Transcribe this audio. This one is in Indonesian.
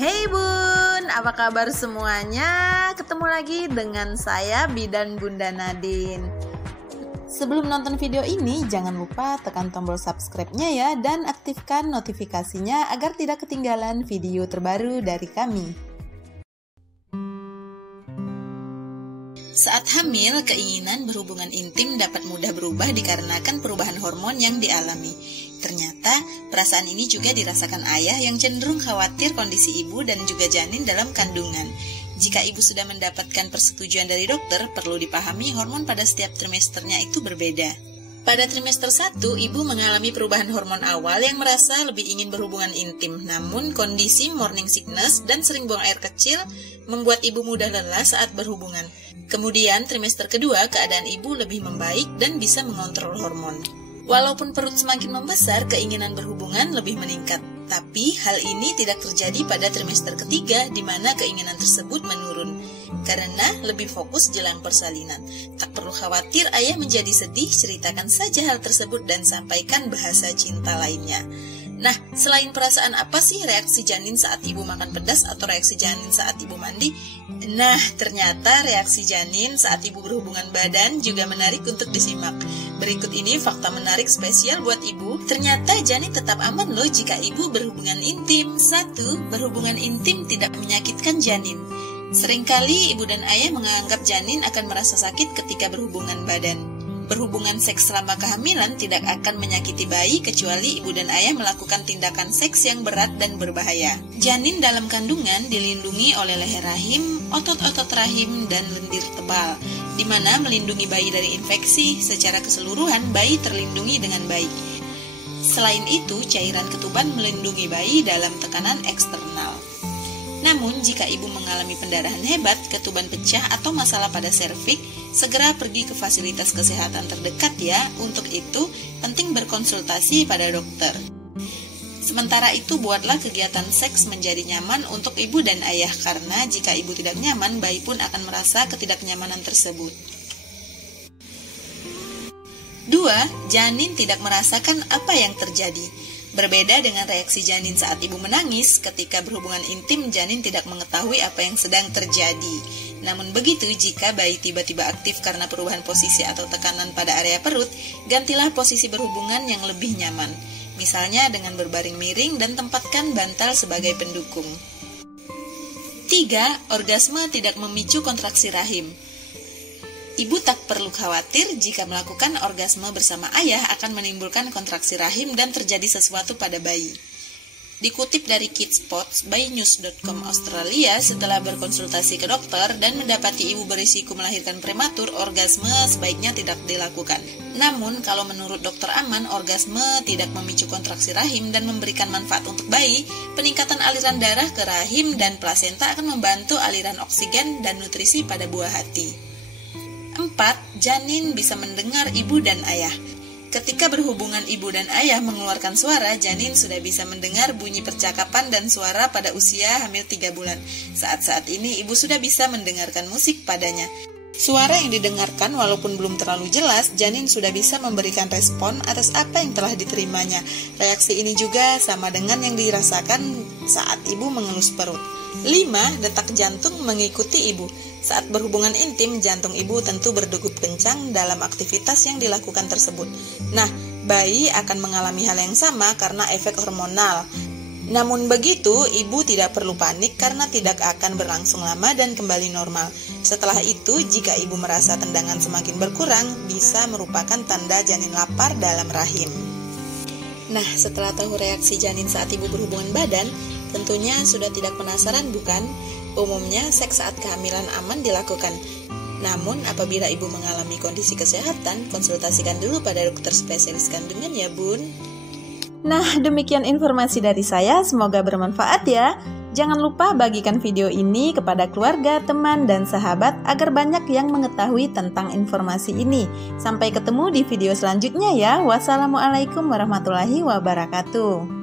Hey Bun, apa kabar semuanya? Ketemu lagi dengan saya Bidan Bunda Nadine. Sebelum nonton video ini, jangan lupa tekan tombol subscribe-nya ya dan aktifkan notifikasinya agar tidak ketinggalan video terbaru dari kami. Saat hamil, keinginan berhubungan intim dapat mudah berubah dikarenakan perubahan hormon yang dialami. Ternyata, perasaan ini juga dirasakan ayah yang cenderung khawatir kondisi ibu dan juga janin dalam kandungan. Jika ibu sudah mendapatkan persetujuan dari dokter, perlu dipahami hormon pada setiap trimesternya itu berbeda. Pada trimester 1, ibu mengalami perubahan hormon awal yang merasa lebih ingin berhubungan intim. Namun, kondisi morning sickness dan sering buang air kecil membuat ibu mudah lelah saat berhubungan. Kemudian, trimester kedua, keadaan ibu lebih membaik dan bisa mengontrol hormon. Walaupun perut semakin membesar, keinginan berhubungan lebih meningkat. Tapi, hal ini tidak terjadi pada trimester ketiga, di mana keinginan tersebut menurun. Karena lebih fokus jelang persalinan. Tak perlu khawatir ayah menjadi sedih, ceritakan saja hal tersebut dan sampaikan bahasa cinta lainnya. Nah, selain perasaan apa sih reaksi janin saat ibu makan pedas atau reaksi janin saat ibu mandi? Nah, ternyata reaksi janin saat ibu berhubungan badan juga menarik untuk disimak. Berikut ini fakta menarik spesial buat ibu. Ternyata janin tetap aman loh jika ibu berhubungan intim. 1. Berhubungan intim tidak menyakitkan janin. Seringkali ibu dan ayah menganggap janin akan merasa sakit ketika berhubungan badan. Berhubungan seks selama kehamilan tidak akan menyakiti bayi kecuali ibu dan ayah melakukan tindakan seks yang berat dan berbahaya. Janin dalam kandungan dilindungi oleh leher rahim, otot-otot rahim, dan lendir tebal, di mana melindungi bayi dari infeksi. Secara keseluruhan, bayi terlindungi dengan baik. Selain itu, cairan ketuban melindungi bayi dalam tekanan eksternal. Namun, jika ibu mengalami pendarahan hebat, ketuban pecah, atau masalah pada serviks, segera pergi ke fasilitas kesehatan terdekat ya. Untuk itu, penting berkonsultasi pada dokter. Sementara itu, buatlah kegiatan seks menjadi nyaman untuk ibu dan ayah, karena jika ibu tidak nyaman, bayi pun akan merasa ketidaknyamanan tersebut. 2. Janin tidak merasakan apa yang terjadi. Berbeda dengan reaksi janin saat ibu menangis, ketika berhubungan intim janin tidak mengetahui apa yang sedang terjadi. Namun begitu jika bayi tiba-tiba aktif karena perubahan posisi atau tekanan pada area perut, gantilah posisi berhubungan yang lebih nyaman. Misalnya dengan berbaring miring dan tempatkan bantal sebagai pendukung. 3. Orgasme tidak memicu kontraksi rahim. Ibu tak perlu khawatir jika melakukan orgasme bersama ayah akan menimbulkan kontraksi rahim dan terjadi sesuatu pada bayi. Dikutip dari Kidspots, BayiNews.com Australia, setelah berkonsultasi ke dokter dan mendapati ibu berisiko melahirkan prematur, orgasme sebaiknya tidak dilakukan. Namun, kalau menurut dokter aman, orgasme tidak memicu kontraksi rahim dan memberikan manfaat untuk bayi, peningkatan aliran darah ke rahim dan plasenta akan membantu aliran oksigen dan nutrisi pada buah hati. 4. Janin bisa mendengar ibu dan ayah. Ketika berhubungan ibu dan ayah mengeluarkan suara, janin sudah bisa mendengar bunyi percakapan dan suara pada usia hamil 3 bulan. Saat-saat ini ibu sudah bisa mendengarkan musik padanya. Suara yang didengarkan walaupun belum terlalu jelas, janin sudah bisa memberikan respon atas apa yang telah diterimanya. Reaksi ini juga sama dengan yang dirasakan saat ibu mengelus perut. 5. Detak jantung mengikuti ibu. Saat berhubungan intim, jantung ibu tentu berdegup kencang dalam aktivitas yang dilakukan tersebut. Nah, bayi akan mengalami hal yang sama karena efek hormonal. Namun begitu, ibu tidak perlu panik karena tidak akan berlangsung lama dan kembali normal. Setelah itu, jika ibu merasa tendangan semakin berkurang, bisa merupakan tanda janin lapar dalam rahim. Nah, setelah tahu reaksi janin saat ibu berhubungan badan, tentunya sudah tidak penasaran bukan? Umumnya, seks saat kehamilan aman dilakukan. Namun, apabila ibu mengalami kondisi kesehatan, konsultasikan dulu pada dokter spesialis kandungan ya bun. Nah, demikian informasi dari saya, semoga bermanfaat ya. Jangan lupa bagikan video ini kepada keluarga, teman, dan sahabat agar banyak yang mengetahui tentang informasi ini. Sampai ketemu di video selanjutnya ya. Wassalamualaikum warahmatullahi wabarakatuh.